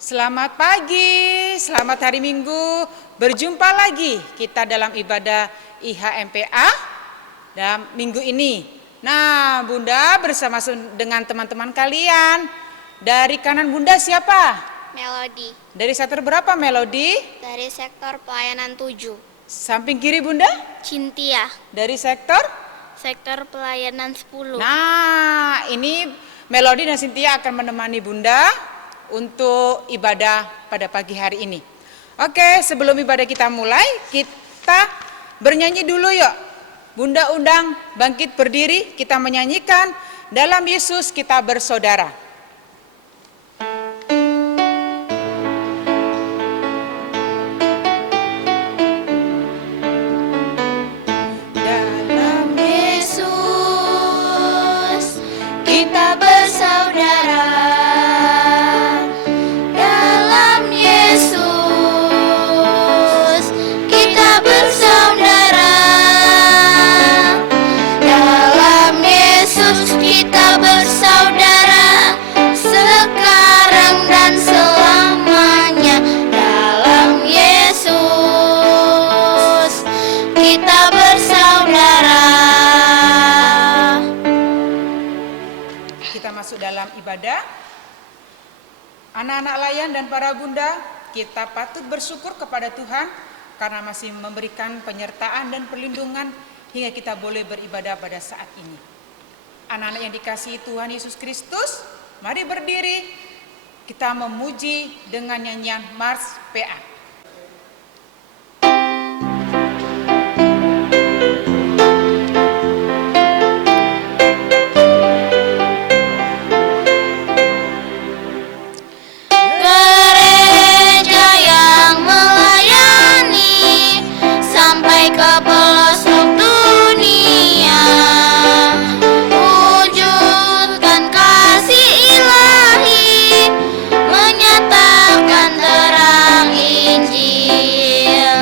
Selamat pagi, selamat hari Minggu. Berjumpa lagi kita dalam ibadah IHMPA dalam minggu ini. Nah, Bunda bersama dengan teman-teman kalian. Dari kanan Bunda siapa? Melody. Dari sektor berapa Melody? Dari sektor pelayanan 7. Samping kiri Bunda? Cynthia. Dari sektor? Sektor pelayanan 10. Nah, ini Melody dan Cynthia akan menemani Bunda untuk ibadah pada pagi hari ini. Oke, sebelum ibadah kita mulai, kita bernyanyi dulu yuk. Bunda undang bangkit berdiri, kita menyanyikan dalam Yesus kita bersaudara. Dalam Yesus kita bersaudara. Kita bersaudara sekarang dan selamanya dalam Yesus. Kita bersaudara. Kita masuk dalam ibadah. Anak-anak layan dan para bunda, kita patut bersyukur kepada Tuhan karena masih memberikan penyertaan dan perlindungan hingga kita boleh beribadah pada saat ini. Anak-anak yang dikasihi Tuhan Yesus Kristus, mari berdiri, kita memuji dengan nyanyian Mars PA. Gereja yang melayani sampai ke pelosok dunia, wujudkan kasih ilahi, menyatakan terang Injil.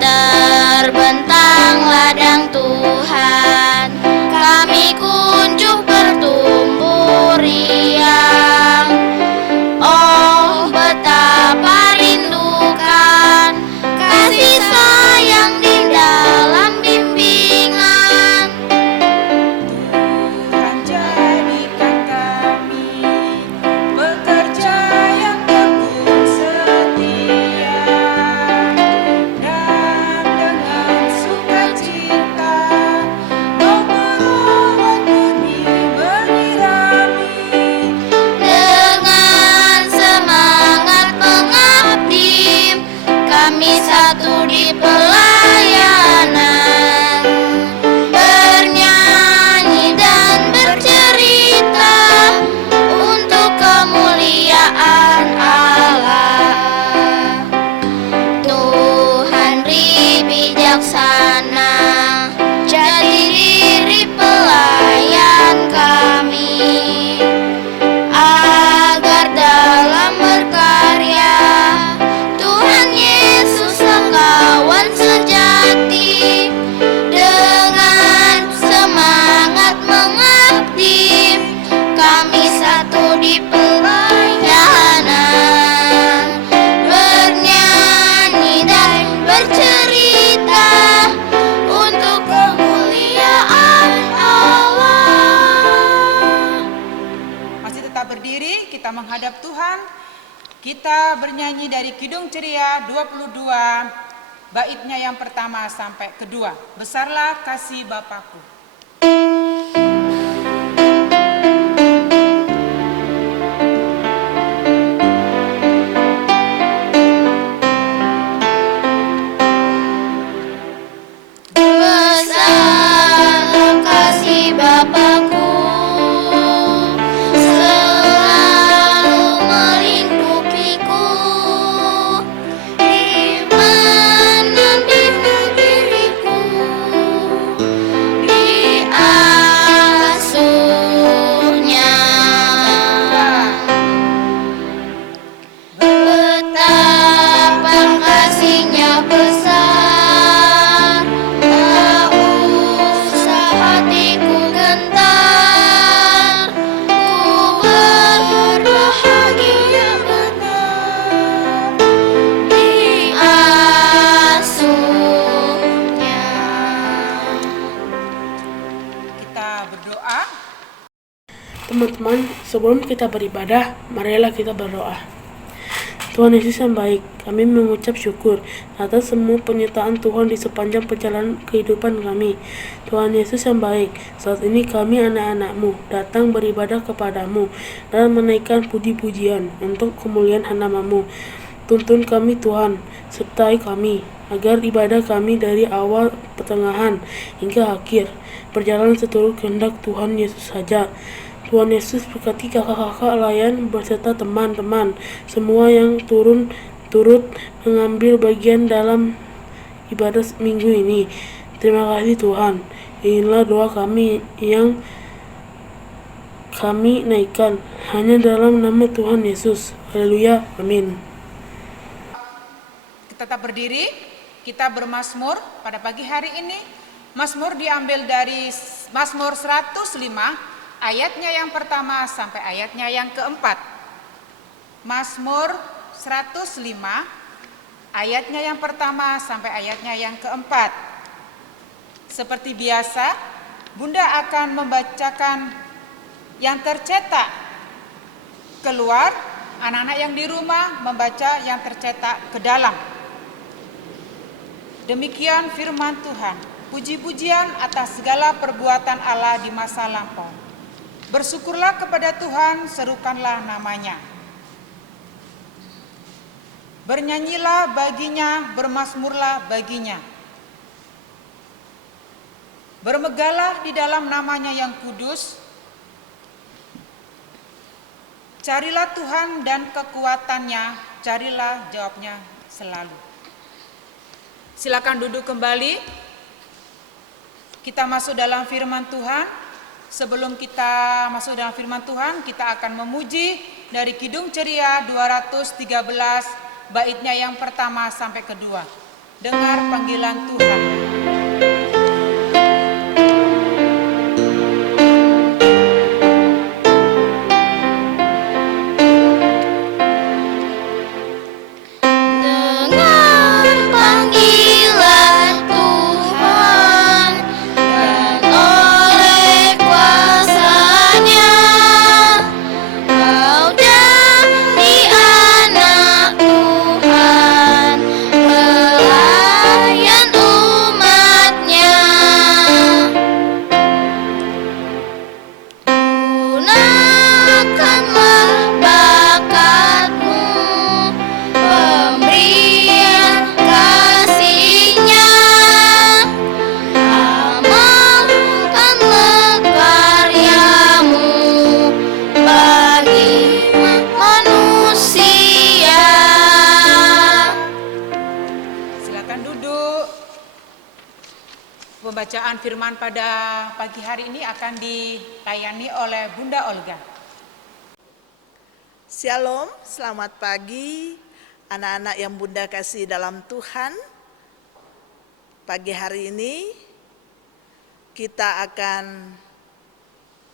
Terbentang ladang Tuhan, kami kunjung bertumbuh riang. Oh, betapa rindukan kasih sayang di dalam bimbingan. Tuhan jadikan kami pekerja yang tekun setia, dan dengan sukacita mau merawat bumi menyirami. Dengan semangat mengabdi, kami satu di pelayanan, bernyanyi dan bercerita untuk kemuliaan Allah. Tuhan beri bijaksana, jadi diri pelayan kami, agar dalam berkarya Tuhan Yesus kawan sejati. Dengan semangat mengabdi, kami satu di pelayanan, bernyanyi dan bercerita untuk kemuliaan Allah. Masih tetap berdiri, kita menghadap Tuhan. Kita bernyanyi dari Kidung Ceria 22, baitnya yang pertama sampai kedua. Besarlah kasih Bapakku. Besarlah kasih Bapakku, selalu melingkupiku, di mana bimbing diriku, di Teman-teman, sebelum kita beribadah, marilah kita berdoa. Tuhan Yesus yang baik, kami mengucap syukur atas semua penyertaan Tuhan di sepanjang perjalanan kehidupan kami. Tuhan Yesus yang baik, saat ini kami anak-anak-Mu datang beribadah kepadamu dan menaikkan puji-pujian untuk kemuliaan nama-Mu. Tuntun kami Tuhan, sertai kami, agar ibadah kami dari awal, pertengahan, hingga akhir berjalan seturut kehendak Tuhan Yesus saja. Tuhan Yesus berkati kakak-kakak layan beserta teman-teman semua yang turut mengambil bagian dalam ibadah minggu ini. Terima kasih Tuhan. Inilah doa kami yang kami naikkan hanya dalam nama Tuhan Yesus. Haleluya. Amin. Tetap berdiri, kita bermazmur pada pagi hari ini. Mazmur diambil dari Mazmur 105 ayatnya yang pertama sampai ayatnya yang keempat. Mazmur 105 ayatnya yang pertama sampai ayatnya yang keempat. Seperti biasa, Bunda akan membacakan yang tercetak keluar, anak-anak yang di rumah membaca yang tercetak ke dalam. Demikian firman Tuhan. Puji-pujian atas segala perbuatan Allah di masa lampau. Bersyukurlah kepada Tuhan, serukanlah namanya. Bernyanyilah baginya, bermazmurlah baginya. Bermegahlah di dalam namanya yang kudus. Carilah Tuhan dan kekuatannya, carilah jawabnya selalu. Silakan duduk kembali. Kita masuk dalam firman Tuhan. Sebelum kita masuk dalam firman Tuhan, kita akan memuji dari Kidung Ceria 213 baitnya yang pertama sampai kedua. Dengar panggilan Tuhan. Dengar panggilan Tuhan, dan oleh kuasa-Nya kau jadi anak Tuhan, pelayan umat-Nya. Gunakanlah bakatmu, pemberian kasih-Nya, amalkanlah karyamu bagi manusia. Silakan duduk. Pembacaan firman pada pagi hari ini akan dilayani oleh Bunda Olga. Shalom, selamat pagi anak-anak yang Bunda kasih dalam Tuhan. Pagi hari ini kita akan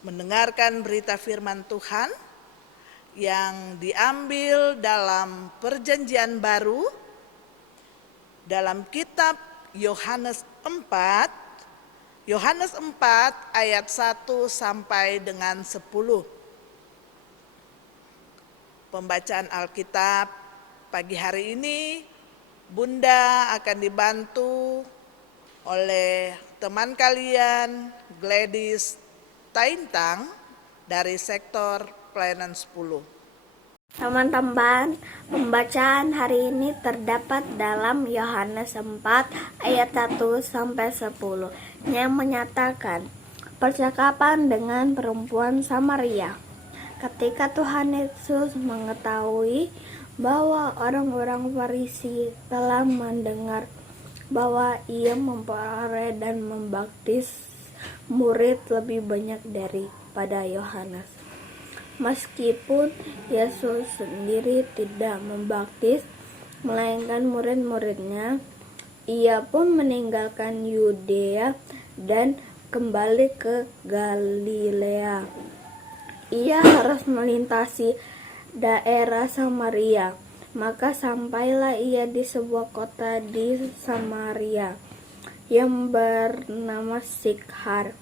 mendengarkan berita firman Tuhan yang diambil dalam Perjanjian Baru dalam kitab Yohanes 4 ayat 1 sampai dengan 10. Pembacaan Alkitab pagi hari ini Bunda akan dibantu oleh teman kalian Gladys Taintang dari sektor pelayanan 10. Teman-teman, pembacaan hari ini terdapat dalam Yohanes 4 ayat 1 sampai 10 yang menyatakan percakapan dengan perempuan Samaria. Ketika Tuhan Yesus mengetahui bahwa orang-orang Farisi telah mendengar bahwa ia memperoleh dan membaptis murid lebih banyak daripada Yohanes, meskipun Yesus sendiri tidak membaptis, melainkan murid-muridnya, ia pun meninggalkan Yudea dan kembali ke Galilea. Ia harus melintasi daerah Samaria. Maka sampailah ia di sebuah kota di Samaria yang bernama Sikhar,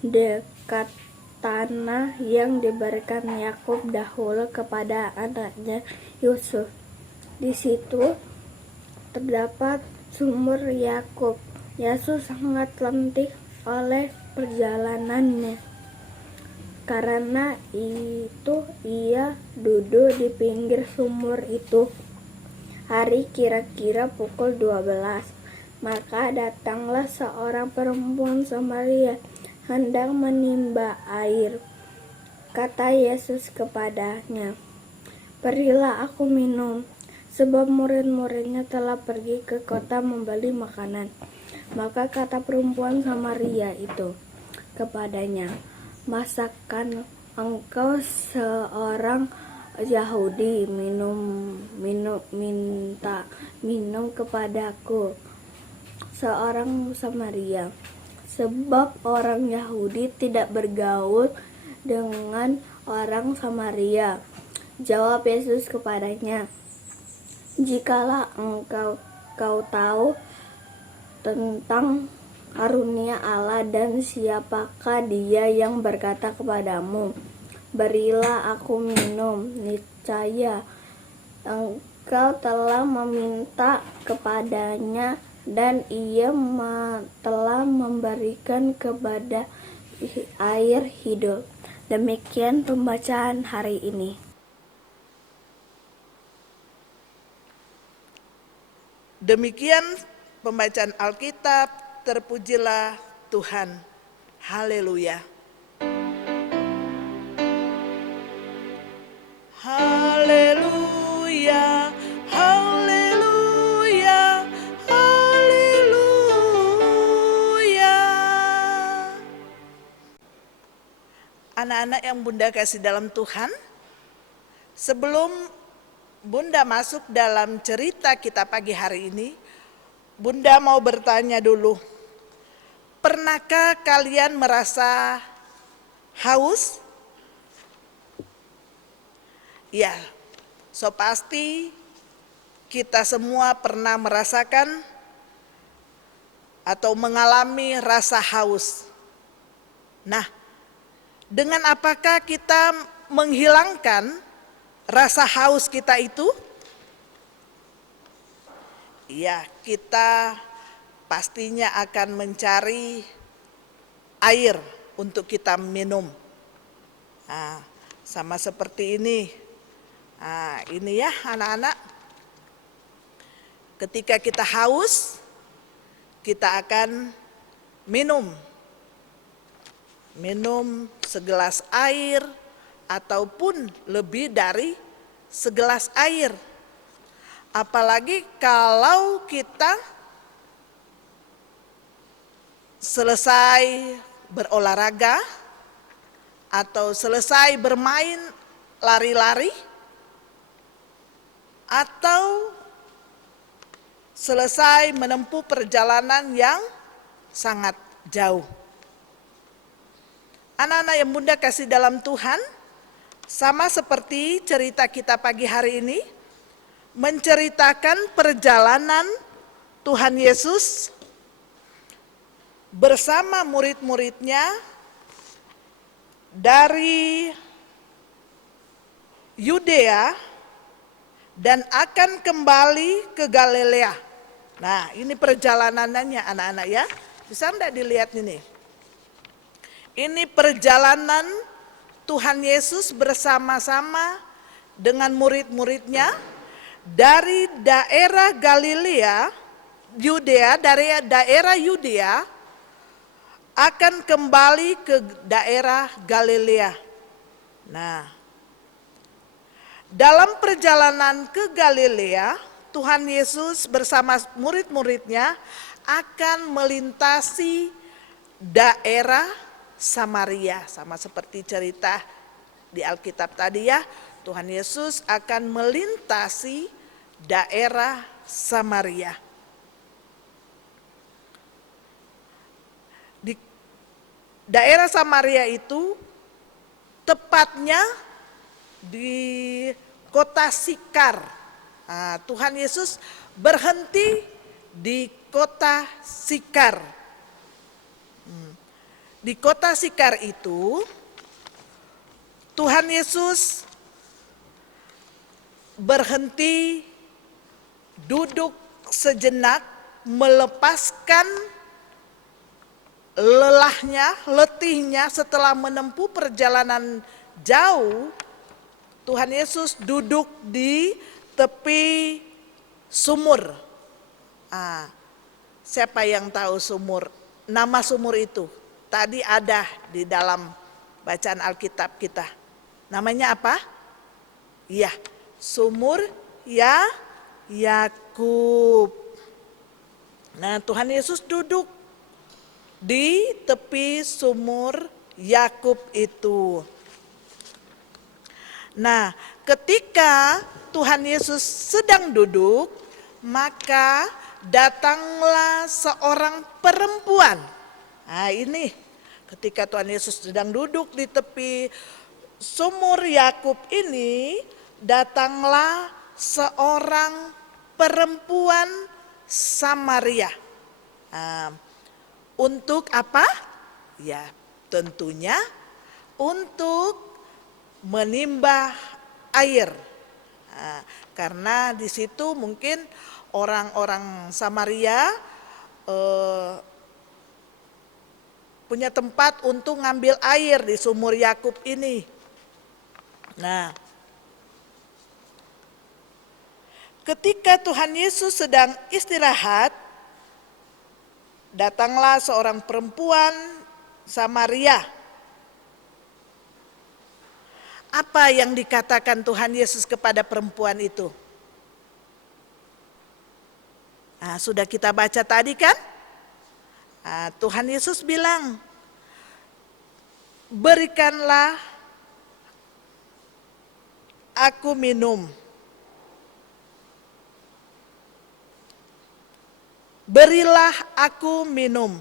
dekat tanah yang diberikan Yakub dahulu kepada anaknya Yusuf. Di situ terdapat sumur Yakub. Yesus sangat letih oleh perjalanannya. Karena itu ia duduk di pinggir sumur itu. Hari kira-kira pukul 12. Maka datanglah seorang perempuan Samaria hendak menimba air. Kata Yesus kepadanya, "Berilah aku minum," sebab murid-muridnya telah pergi ke kota membeli makanan. Maka kata perempuan Samaria itu kepadanya, "Masakan engkau seorang Yahudi minta minum kepadaku, seorang Samaria?" Sebab orang Yahudi tidak bergaul dengan orang Samaria. Jawab Yesus kepadanya, "Jikalau kau tahu tentang karunia Allah dan siapakah dia yang berkata kepadamu, 'Berilah aku minum,' niscaya engkau telah meminta kepadanya dan ia telah memberikan kepada air hidup." Demikian pembacaan hari ini. Demikian pembacaan Alkitab, terpujilah Tuhan. Haleluya. Haleluya, haleluya, haleluya. Anak-anak yang Bunda kasih dalam Tuhan, sebelum Bunda masuk dalam cerita kita pagi hari ini, Bunda mau bertanya dulu, pernahkah kalian merasa haus? Ya, so pasti kita semua pernah merasakan atau mengalami rasa haus. Nah, dengan apakah kita menghilangkan rasa haus kita itu? Ya, kita pastinya akan mencari air untuk kita minum. Nah, sama seperti ini. Nah, ini ya anak-anak. Ketika kita haus, kita akan minum. Minum segelas air ataupun lebih dari segelas air. Apalagi kalau kita selesai berolahraga atau selesai bermain lari-lari atau selesai menempuh perjalanan yang sangat jauh. Anak-anak yang Bunda kasih dalam Tuhan, sama seperti cerita kita pagi hari ini, menceritakan perjalanan Tuhan Yesus bersama murid-muridnya dari Yudea dan akan kembali ke Galilea. Nah, ini perjalanannya anak-anak ya. Bisa enggak dilihat ini? Ini perjalanan Tuhan Yesus bersama-sama dengan murid-muridnya dari daerah Galilea, Yudea, dari daerah Yudea akan kembali ke daerah Galilea. Nah, dalam perjalanan ke Galilea, Tuhan Yesus bersama murid-muridnya akan melintasi daerah Samaria. Sama seperti cerita di Alkitab tadi ya, Tuhan Yesus akan melintasi daerah Samaria. Di daerah Samaria itu tepatnya di kota Sikar. Nah, Tuhan Yesus berhenti di kota Sikar. Di kota Sikar itu Tuhan Yesus berhenti, duduk sejenak, melepaskan lelahnya, letihnya setelah menempuh perjalanan jauh. Tuhan Yesus duduk di tepi sumur. Siapa yang tahu sumur? Nama sumur itu tadi ada di dalam bacaan Alkitab kita. Namanya apa? Iya, sumur Yakub. Nah, Tuhan Yesus duduk di tepi sumur Yakub itu. Nah, ketika Tuhan Yesus sedang duduk, maka datanglah seorang perempuan. Nah, ini ketika Tuhan Yesus sedang duduk di tepi sumur Yakub ini, datanglah seorang perempuan Samaria. Untuk apa? Ya, tentunya untuk menimba air. Karena di situ mungkin orang-orang Samaria punya tempat untuk ngambil air di sumur Yakub ini. Nah, ketika Tuhan Yesus sedang istirahat, datanglah seorang perempuan Samaria. Apa yang dikatakan Tuhan Yesus kepada perempuan itu? Nah, sudah kita baca tadi kan? Tuhan Yesus bilang, berikanlah aku minum. Berilah aku minum.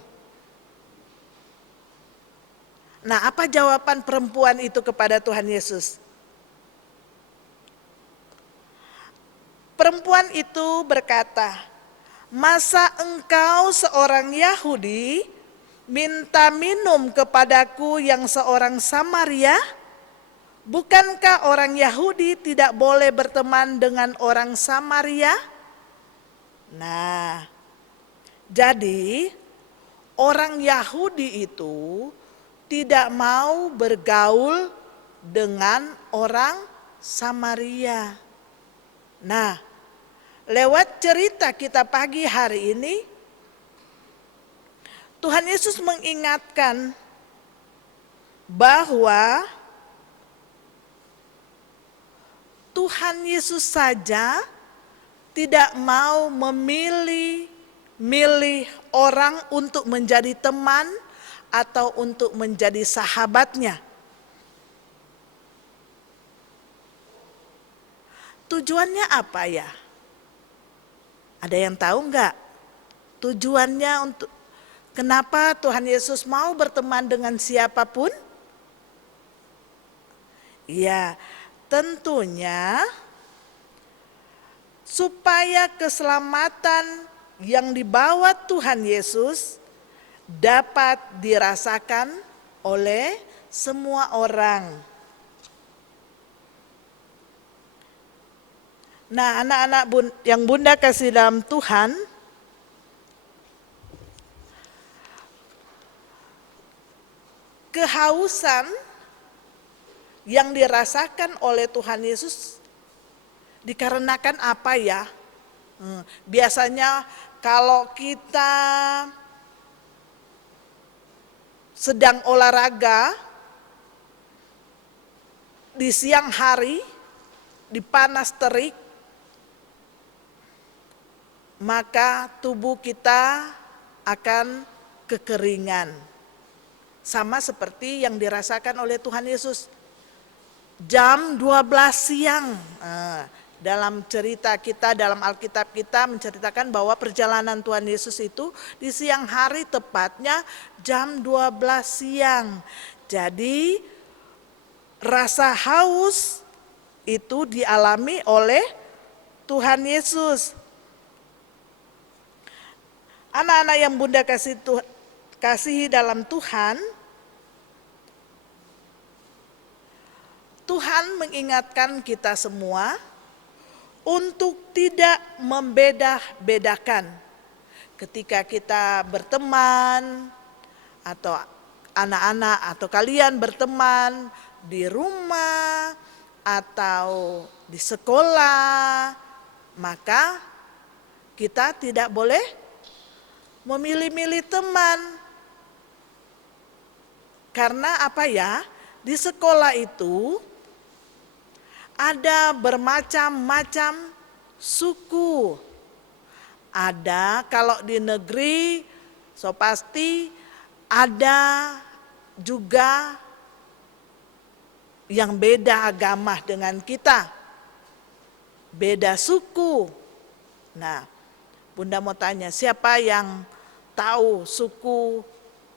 Nah, apa jawaban perempuan itu kepada Tuhan Yesus? Perempuan itu berkata, masa engkau seorang Yahudi minta minum kepadaku yang seorang Samaria? Bukankah orang Yahudi tidak boleh berteman dengan orang Samaria? Nah, jadi orang Yahudi itu tidak mau bergaul dengan orang Samaria. Nah, lewat cerita kita pagi hari ini, Tuhan Yesus mengingatkan bahwa Tuhan Yesus saja tidak mau memilih orang untuk menjadi teman atau untuk menjadi sahabatnya. Tujuannya apa ya? Ada yang tahu enggak? Tujuannya untuk kenapa Tuhan Yesus mau berteman dengan siapapun? Ya, tentunya supaya keselamatan yang dibawa Tuhan Yesus dapat dirasakan oleh semua orang. Nah, anak-anak yang Bunda kasih dalam Tuhan, kehausan yang dirasakan oleh Tuhan Yesus dikarenakan apa ya? Biasanya kalau kita sedang olahraga di siang hari, di panas terik, maka tubuh kita akan kekeringan. Sama seperti yang dirasakan oleh Tuhan Yesus. Jam 12 siang, dalam cerita kita, dalam Alkitab kita menceritakan bahwa perjalanan Tuhan Yesus itu di siang hari, tepatnya jam 12 siang. Jadi rasa haus itu dialami oleh Tuhan Yesus. Anak-anak yang Bunda kasihi dalam Tuhan, Tuhan mengingatkan kita semua untuk tidak membeda-bedakan ketika kita berteman atau anak-anak atau kalian berteman di rumah atau di sekolah, maka kita tidak boleh memilih-milih teman. Karena apa ya? Di sekolah itu ada bermacam-macam suku. Ada kalau di negeri, so pasti ada juga yang beda agama dengan kita, beda suku. Nah, Bunda mau tanya, siapa yang tahu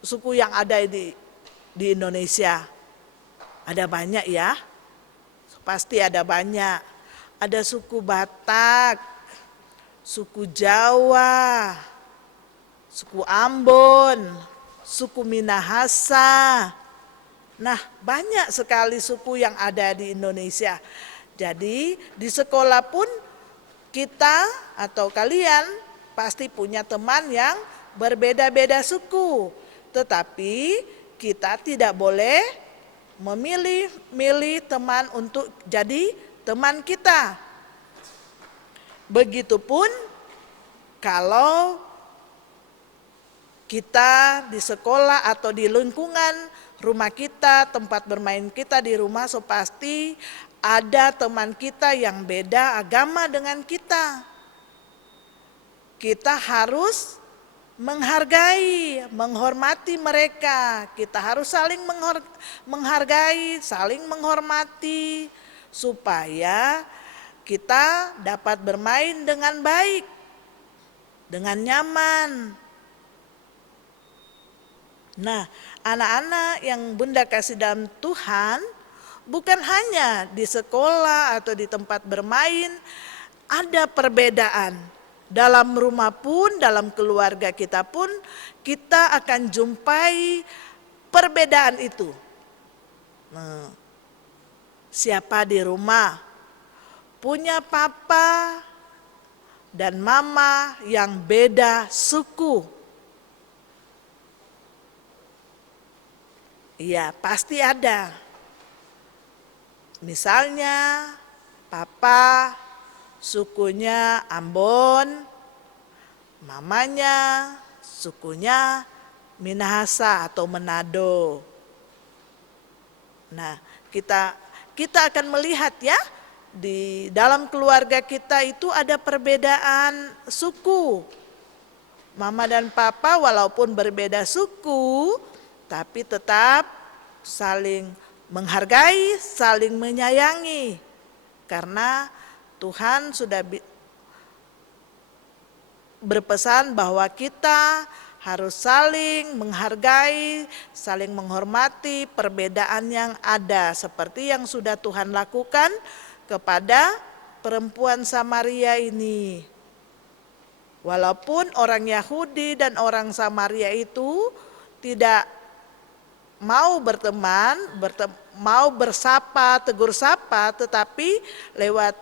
suku yang ada di Indonesia? Ada banyak ya, pasti ada banyak. Ada suku Batak, suku Jawa, suku Ambon, suku Minahasa. Nah, banyak sekali suku yang ada di Indonesia. Jadi di sekolah pun kita atau kalian pasti punya teman yang berbeda-beda suku. Tetapi kita tidak boleh memilih teman untuk jadi teman kita. Begitupun kalau kita di sekolah atau di lingkungan rumah kita, tempat bermain kita di rumah, so pasti ada teman kita yang beda agama dengan kita. Kita harus menghargai, menghormati mereka. Kita harus saling menghargai, saling menghormati supaya kita dapat bermain dengan baik, dengan nyaman. Nah, anak-anak yang Bunda kasih dalam Tuhan, bukan hanya di sekolah atau di tempat bermain, ada perbedaan. Dalam rumah pun, dalam keluarga kita pun, kita akan jumpai perbedaan itu. Nah, siapa di rumah punya papa dan mama yang beda suku? Iya, pasti ada. Misalnya papa sukunya Ambon, mamanya sukunya Minahasa atau Manado. Nah, kita akan melihat ya, di dalam keluarga kita itu ada perbedaan suku. Mama dan papa walaupun berbeda suku, tapi tetap saling menghargai, saling menyayangi. Karena Tuhan sudah berpesan bahwa kita harus saling menghargai, saling menghormati perbedaan yang ada. Seperti yang sudah Tuhan lakukan kepada perempuan Samaria ini. Walaupun orang Yahudi dan orang Samaria itu tidak mau berteman, mau bersapa, tegur sapa, tetapi lewat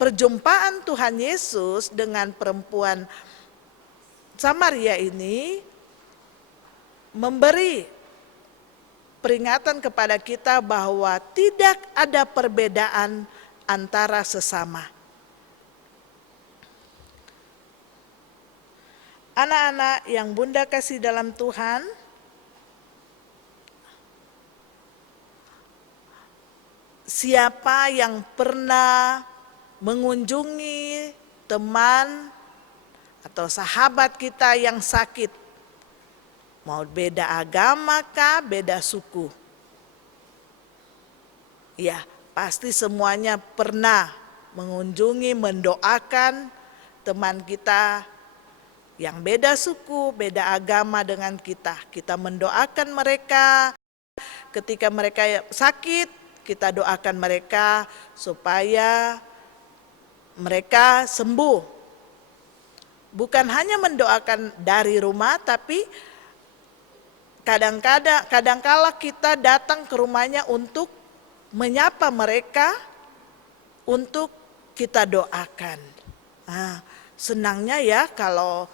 perjumpaan Tuhan Yesus dengan perempuan Samaria ini memberi peringatan kepada kita bahwa tidak ada perbedaan antara sesama. Anak-anak yang Bunda kasih dalam Tuhan, siapa yang pernah mengunjungi teman atau sahabat kita yang sakit, mau beda agama kah, beda suku? Ya, pasti semuanya pernah mengunjungi, mendoakan teman kita yang beda suku, beda agama dengan kita. Kita mendoakan mereka ketika mereka sakit, kita doakan mereka supaya mereka sembuh. Bukan hanya mendoakan dari rumah, tapi kadang-kala kita datang ke rumahnya untuk menyapa mereka untuk kita doakan. Nah, senangnya ya kalau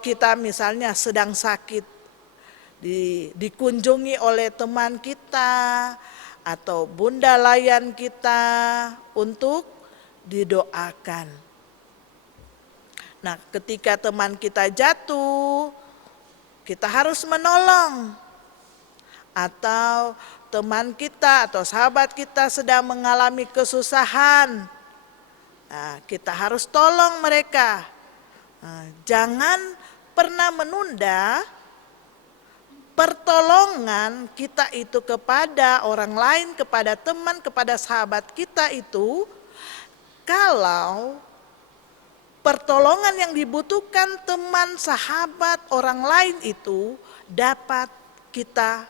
kita misalnya sedang sakit, dikunjungi oleh teman kita atau bunda layan kita untuk didoakan. Nah, ketika teman kita jatuh, kita harus menolong. Atau teman kita atau sahabat kita sedang mengalami kesusahan, nah, kita harus tolong mereka. Nah, jangan pernah menunda pertolongan kita itu kepada orang lain, kepada teman, kepada sahabat kita itu, kalau pertolongan yang dibutuhkan teman, sahabat, orang lain itu dapat kita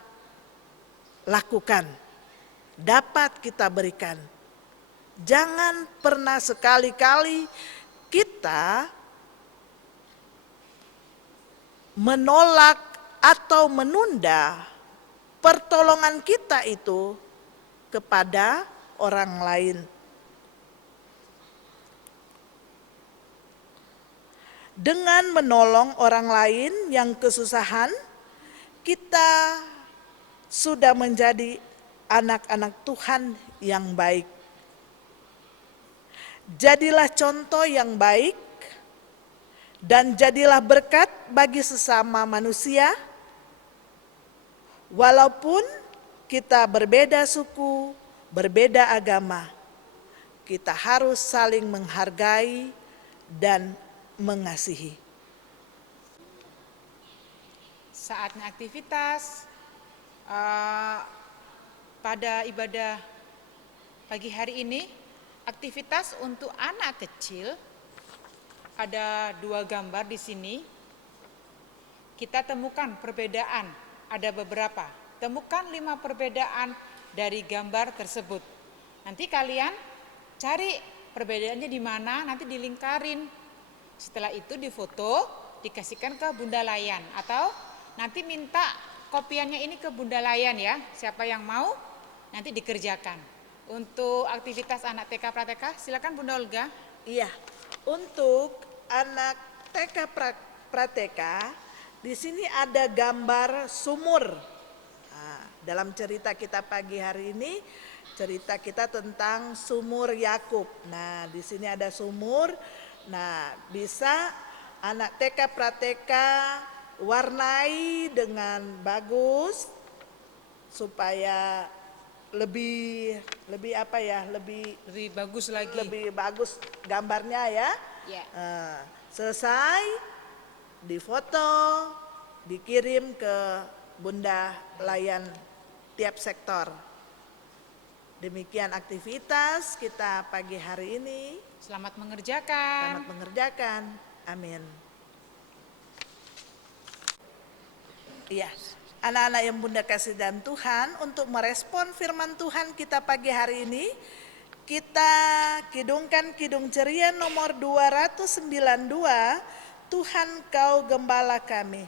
lakukan, dapat kita berikan. Jangan pernah sekali-kali kita menolak atau menunda pertolongan kita itu kepada orang lain. Dengan menolong orang lain yang kesusahan, kita sudah menjadi anak-anak Tuhan yang baik. Jadilah contoh yang baik dan jadilah berkat bagi sesama manusia. Walaupun kita berbeda suku, berbeda agama, kita harus saling menghargai dan mengasihi. Saatnya aktivitas pada ibadah pagi hari ini. Aktivitas untuk anak kecil, ada 2 gambar di sini. Kita temukan perbedaan, ada beberapa. Temukan 5 perbedaan dari gambar tersebut. Nanti kalian cari perbedaannya di mana, nanti dilingkarin. Setelah itu difoto, dikasihkan ke Bunda Layan, atau nanti minta kopiannya ini ke Bunda Layan ya. Siapa yang mau nanti dikerjakan. Untuk aktivitas anak TK Prateka, silakan Bunda Olga. Iya, untuk anak TK Prateka, di sini ada gambar sumur. Nah, dalam cerita kita pagi hari ini, cerita kita tentang sumur Yakub. Nah, di sini ada sumur. Nah, bisa anak TK Prateka warnai dengan bagus supaya lebih bagus lagi. Lebih bagus gambarnya ya. Ya. Selesai difoto, dikirim ke Bunda Layan tiap sektor. Demikian aktivitas kita pagi hari ini. Selamat mengerjakan. Selamat mengerjakan. Amin. Iya. Anak-anak yang Bunda kasih dan Tuhan, untuk merespon firman Tuhan kita pagi hari ini, kita kidungkan kidung ceria nomor 292, Tuhan Kau Gembala Kami.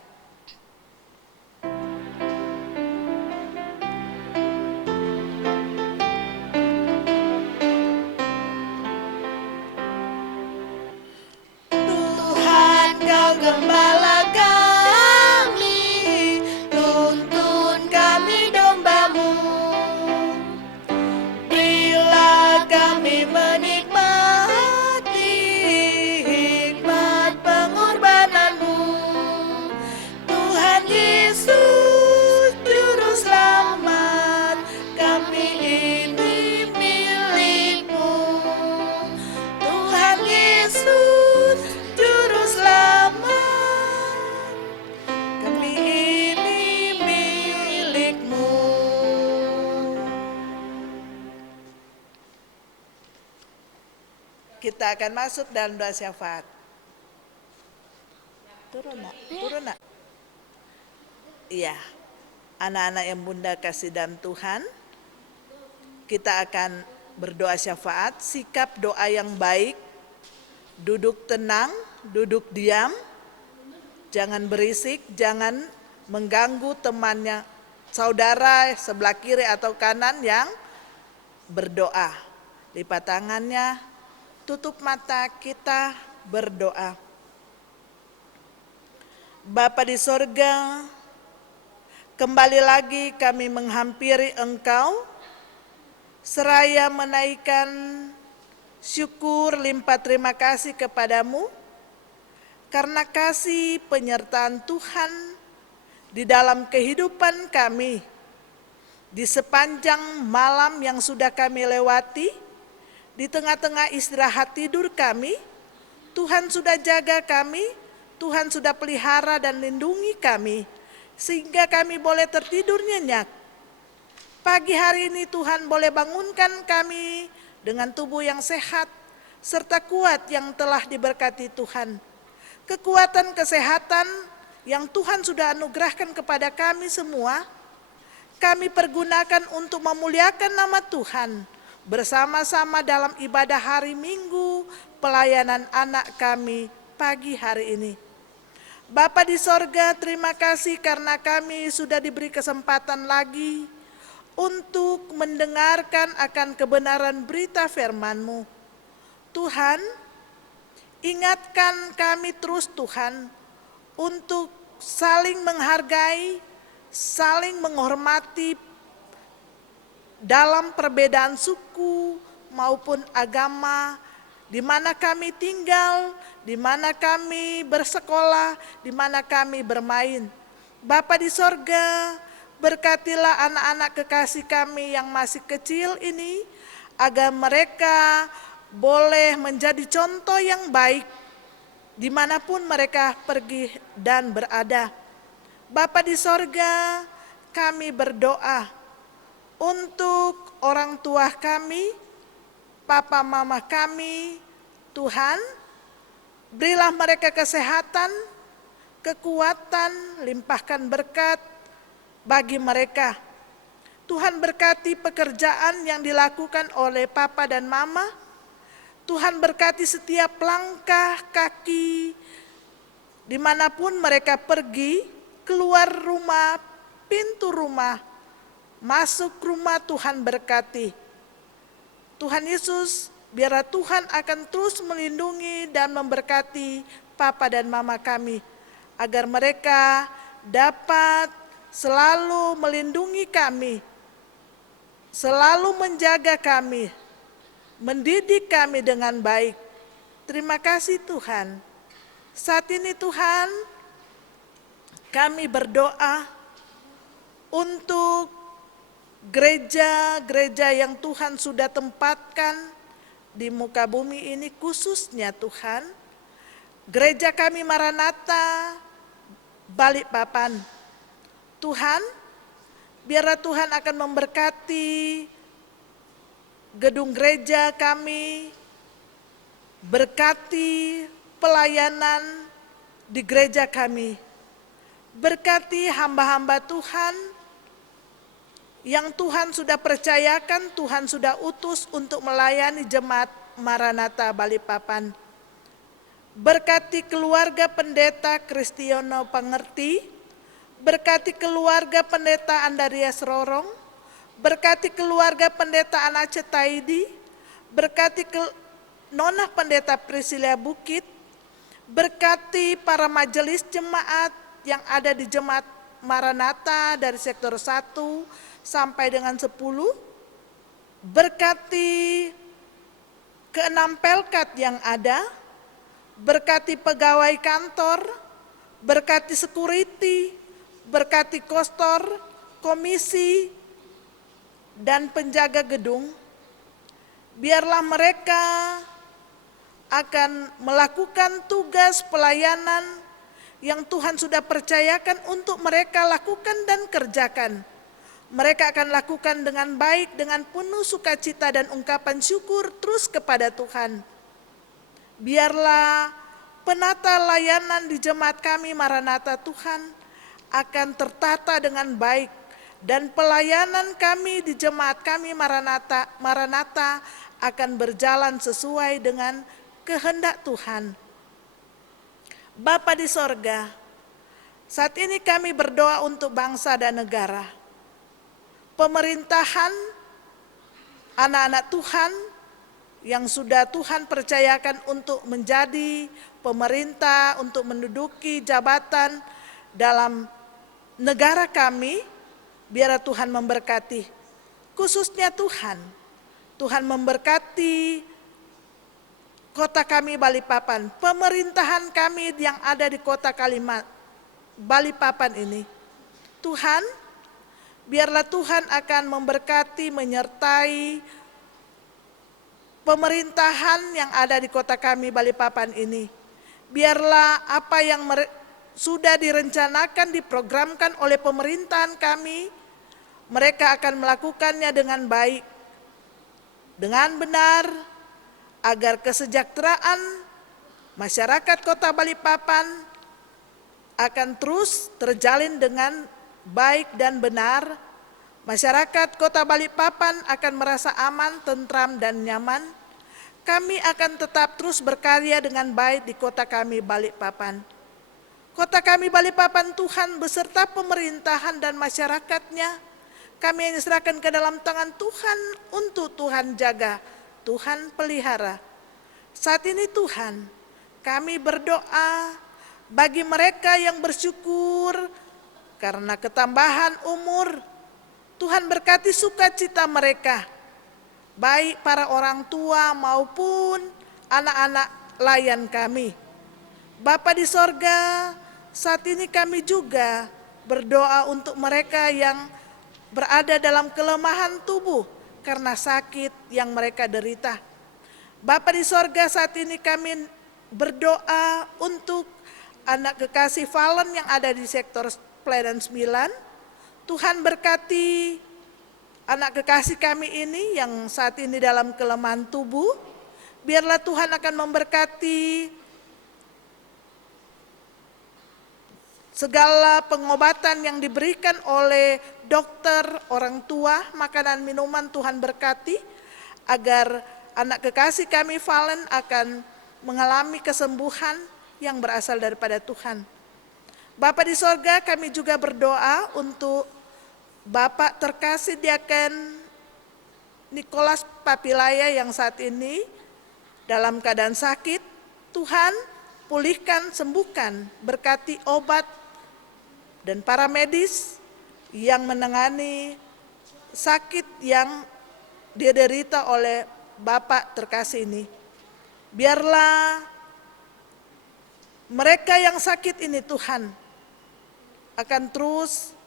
Tuhan Kau Gembala kita akan masuk dalam doa syafaat. Turun nak. Iya, anak-anak yang Bunda kasih dan Tuhan, kita akan berdoa syafaat, sikap doa yang baik, duduk tenang, duduk diam, jangan berisik, jangan mengganggu temannya saudara sebelah kiri atau kanan yang berdoa. Lipat tangannya, tutup mata, kita berdoa. Bapa di sorga, kembali lagi kami menghampiri Engkau, seraya menaikkan syukur limpah terima kasih kepadamu, karena kasih penyertaan Tuhan di dalam kehidupan kami, di sepanjang malam yang sudah kami lewati, di tengah-tengah istirahat tidur kami, Tuhan sudah jaga kami, Tuhan sudah pelihara dan lindungi kami, sehingga kami boleh tertidur nyenyak. Pagi hari ini Tuhan boleh bangunkan kami dengan tubuh yang sehat, serta kuat yang telah diberkati Tuhan. Kekuatan kesehatan yang Tuhan sudah anugerahkan kepada kami semua, kami pergunakan untuk memuliakan nama Tuhan, bersama-sama dalam ibadah hari Minggu, pelayanan anak kami pagi hari ini. Bapa di sorga, terima kasih karena kami sudah diberi kesempatan lagi untuk mendengarkan akan kebenaran berita firman-Mu. Tuhan, ingatkan kami terus Tuhan, untuk saling menghargai, saling menghormati dalam perbedaan suku maupun agama, di mana kami tinggal, di mana kami bersekolah, di mana kami bermain. Bapa di sorga, berkatilah anak-anak kekasih kami yang masih kecil ini, agar mereka boleh menjadi contoh yang baik dimanapun mereka pergi dan berada. Bapa di sorga, kami berdoa untuk orang tua kami, papa mama kami. Tuhan, berilah mereka kesehatan, kekuatan, limpahkan berkat bagi mereka. Tuhan, berkati pekerjaan yang dilakukan oleh papa dan mama. Tuhan, berkati setiap langkah kaki dimanapun mereka pergi, keluar rumah, pintu rumah, masuk rumah. Tuhan, berkati. Tuhan Yesus, biarlah Tuhan akan terus melindungi dan memberkati papa dan mama kami, agar mereka dapat selalu melindungi kami, selalu menjaga kami, mendidik kami dengan baik. Terima kasih Tuhan. Saat ini Tuhan, kami berdoa untuk gereja-gereja yang Tuhan sudah tempatkan di muka bumi ini, khususnya Tuhan, gereja kami Maranatha Balikpapan. Tuhan, biarlah Tuhan akan memberkati gedung gereja kami, berkati pelayanan di gereja kami, berkati hamba-hamba Tuhan yang Tuhan sudah percayakan, Tuhan sudah utus untuk melayani jemaat Maranatha Balikpapan. Berkati keluarga pendeta Kristiono Pangerti, berkati keluarga pendeta Andarias Rorong, berkati keluarga pendeta Anace Taidi, berkati nonah pendeta Priscilia Bukit, berkati para majelis jemaat yang ada di jemaat Maranatha dari sektor 1 sampai dengan 10, berkati ke-6 pelkat yang ada, berkati pegawai kantor, berkati security, berkati kostor, komisi, dan penjaga gedung. Biarlah mereka akan melakukan tugas pelayanan yang Tuhan sudah percayakan untuk mereka lakukan dan kerjakan. Mereka akan lakukan dengan baik, dengan penuh sukacita dan ungkapan syukur terus kepada Tuhan. Biarlah penata layanan di jemaat kami Maranatha Tuhan akan tertata dengan baik, dan pelayanan kami di jemaat kami Maranatha akan berjalan sesuai dengan kehendak Tuhan. Bapa di sorga, saat ini kami berdoa untuk bangsa dan negara. pemerintahan anak-anak Tuhan yang sudah Tuhan percayakan untuk menjadi pemerintah, untuk menduduki jabatan dalam negara kami, biar Tuhan memberkati. Khususnya Tuhan memberkati kota kami Balikpapan, pemerintahan kami yang ada di kota Balikpapan ini. Tuhan, biarlah Tuhan akan memberkati, menyertai pemerintahan yang ada di kota kami Balikpapan ini. Biarlah apa yang sudah direncanakan, diprogramkan oleh pemerintahan kami, mereka akan melakukannya dengan baik, dengan benar, agar kesejahteraan masyarakat kota Balikpapan akan terus terjalin dengan baik dan benar. Masyarakat kota Balikpapan akan merasa aman, tentram, dan nyaman. Kami akan tetap terus berkarya dengan baik di kota kami Balikpapan. Kota kami Balikpapan, Tuhan beserta pemerintahan dan masyarakatnya, kami yang serahkan ke dalam tangan Tuhan untuk Tuhan jaga, Tuhan pelihara. Saat ini Tuhan, kami berdoa bagi mereka yang bersyukur karena ketambahan umur. Tuhan berkati sukacita mereka, baik para orang tua maupun anak-anak layan kami. Bapa di sorga, saat ini kami juga berdoa untuk mereka yang berada dalam kelemahan tubuh karena sakit yang mereka derita. Bapa di sorga, saat ini kami berdoa untuk anak kekasih Valen yang ada di sektor Pelayanan 9. Tuhan berkati anak kekasih kami ini yang saat ini dalam kelemahan tubuh. Biarlah Tuhan akan memberkati segala pengobatan yang diberikan oleh dokter, orang tua, makanan, minuman, Tuhan berkati agar anak kekasih kami Valen akan mengalami kesembuhan yang berasal daripada Tuhan. Bapa di sorga, kami juga berdoa untuk Bapak terkasih Diaken Nikolas Papilaya yang saat ini dalam keadaan sakit. Tuhan pulihkan, sembuhkan, berkati obat dan para medis yang menangani sakit yang diderita oleh Bapak terkasih ini. Biarlah mereka yang sakit ini Tuhan akan terus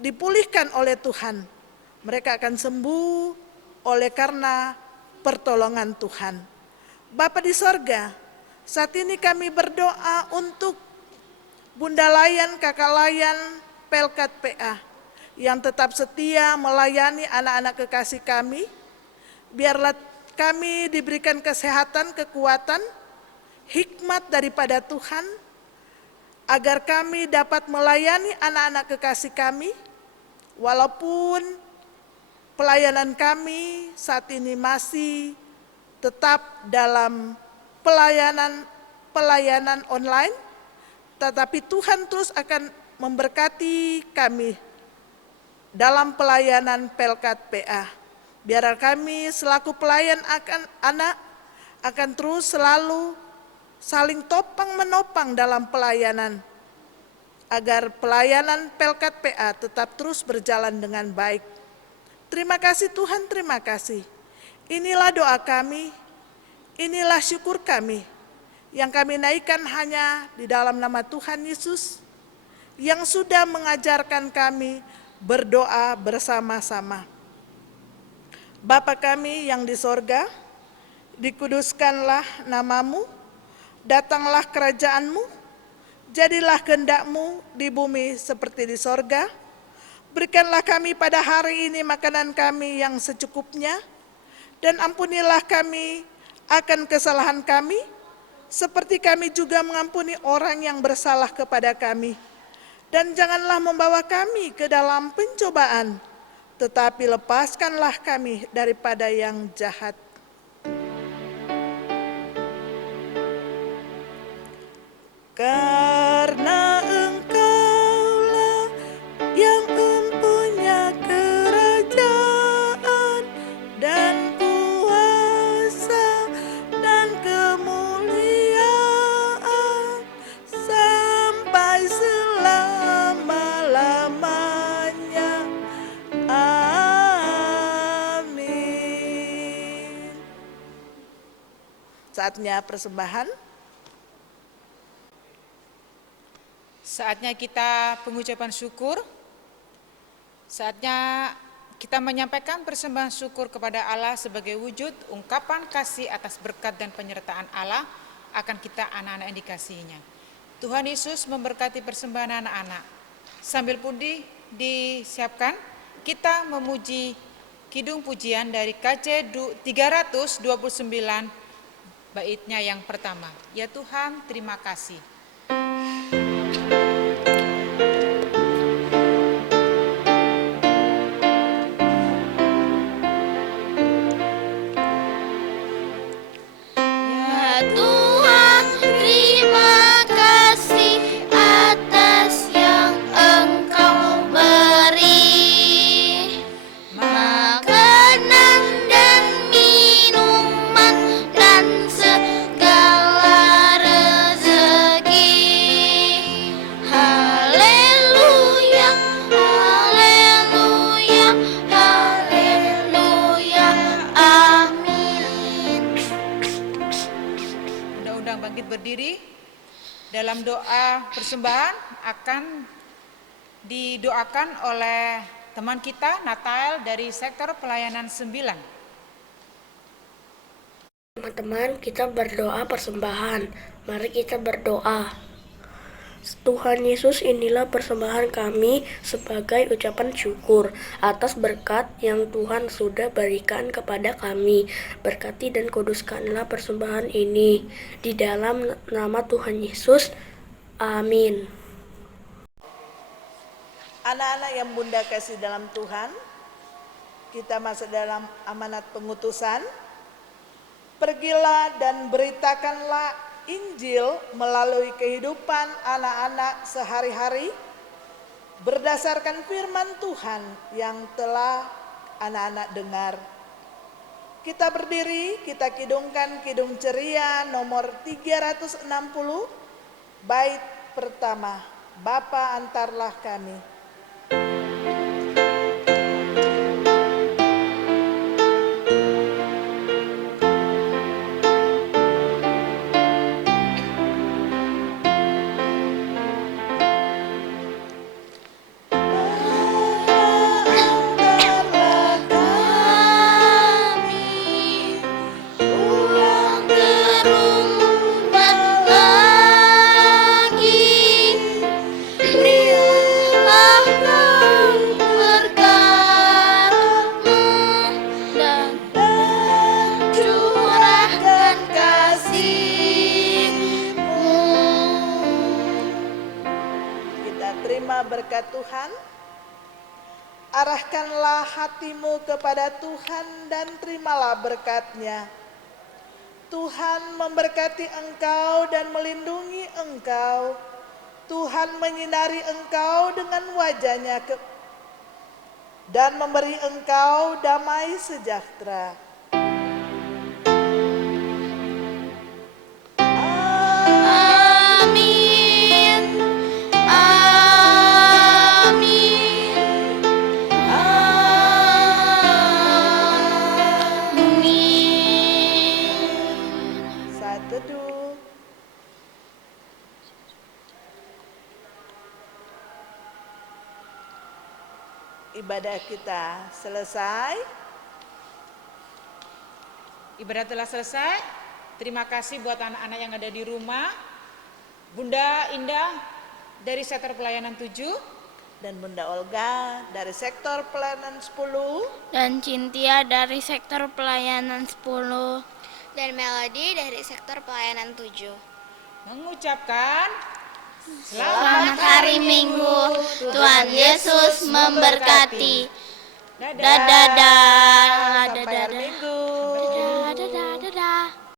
dipulihkan oleh Tuhan. Mereka akan sembuh oleh karena pertolongan Tuhan. Bapa di sorga, saat ini kami berdoa untuk Bunda Layan, Kakak Layan, Pelkat PA yang tetap setia melayani anak-anak kekasih kami. Biarlah kami diberikan kesehatan, kekuatan, hikmat daripada Tuhan, agar kami dapat melayani anak-anak kekasih kami, walaupun pelayanan kami saat ini masih tetap dalam pelayanan online, tetapi Tuhan terus akan memberkati kami dalam pelayanan Pelkat PA. Biar kami selaku pelayan akan terus selalu saling topang menopang dalam pelayanan, agar pelayanan Pelkat PA tetap terus berjalan dengan baik. Terima kasih Tuhan, terima kasih. Inilah doa kami, inilah syukur kami, yang kami naikkan hanya di dalam nama Tuhan Yesus, yang sudah mengajarkan kami berdoa bersama-sama. Bapa kami yang di sorga, dikuduskanlah namamu, datanglah kerajaanmu, jadilah kehendak-Mu di bumi seperti di sorga. Berikanlah kami pada hari ini makanan kami yang secukupnya, dan ampunilah kami akan kesalahan kami, seperti kami juga mengampuni orang yang bersalah kepada kami. Dan janganlah membawa kami ke dalam pencobaan, tetapi lepaskanlah kami daripada yang jahat. Karena Engkaulah yang empunya kerajaan Saatnya persembahan. Saatnya kita pengucapan syukur. Saatnya kita menyampaikan persembahan syukur kepada Allah sebagai wujud ungkapan kasih atas berkat dan penyertaan Allah akan kita anak-anak yang dikasihinya. Tuhan Yesus memberkati persembahan anak-anak. Sambil pundi disiapkan, kita memuji kidung pujian dari KC 329 baitnya yang pertama. Ya Tuhan, terima kasih. Ya Tuhan, terima kasih atas yang Engkau beri, makanan dan minuman dan segala rezeki. Haleluya, haleluya, haleluya, amin. Undang-undang bangkit berdiri. Dalam doa persembahan akan didoakan oleh teman kita Natal dari sektor pelayanan 9. Teman-teman, kita berdoa persembahan. Mari kita berdoa. Tuhan Yesus, inilah persembahan kami sebagai ucapan syukur atas berkat yang Tuhan sudah berikan kepada kami. Berkati dan kuduskanlah persembahan ini. Di dalam nama Tuhan Yesus, amin. Anak-anak yang Bunda kasih dalam Tuhan, kita masuk dalam amanat pengutusan. Pergilah dan beritakanlah Injil melalui kehidupan anak-anak sehari-hari berdasarkan firman Tuhan yang telah anak-anak dengar. Kita berdiri, kita kidungkan kidung ceria nomor 360, bait pertama, Bapa antarlah kami. Pulang ke rumah lagi, berilah Kau berkat-Mu dan curahkan kasih-Mu. Kita terima berkat Tuhan. Arahkanlah hatimu kepada Tuhan dan terimalah berkat-Nya. Tuhan memberkati engkau dan melindungi engkau. Tuhan menyinari engkau dengan wajah-Nya dan memberi engkau damai sejahtera. Amin. Amin. Amin. Saat teduh. Ibadah kita selesai. Ibadah telah selesai. Terima kasih buat anak-anak yang ada di rumah. Bunda Indah dari sektor pelayanan 7. Dan Bunda Olga dari sektor pelayanan 10. Dan Cintia dari sektor pelayanan 10. Dan Melody dari sektor pelayanan 7. Mengucapkan Selamat hari Minggu, Tuhan Yesus memberkati. Dadah. Dadah. Sampai hari Minggu. Dadah.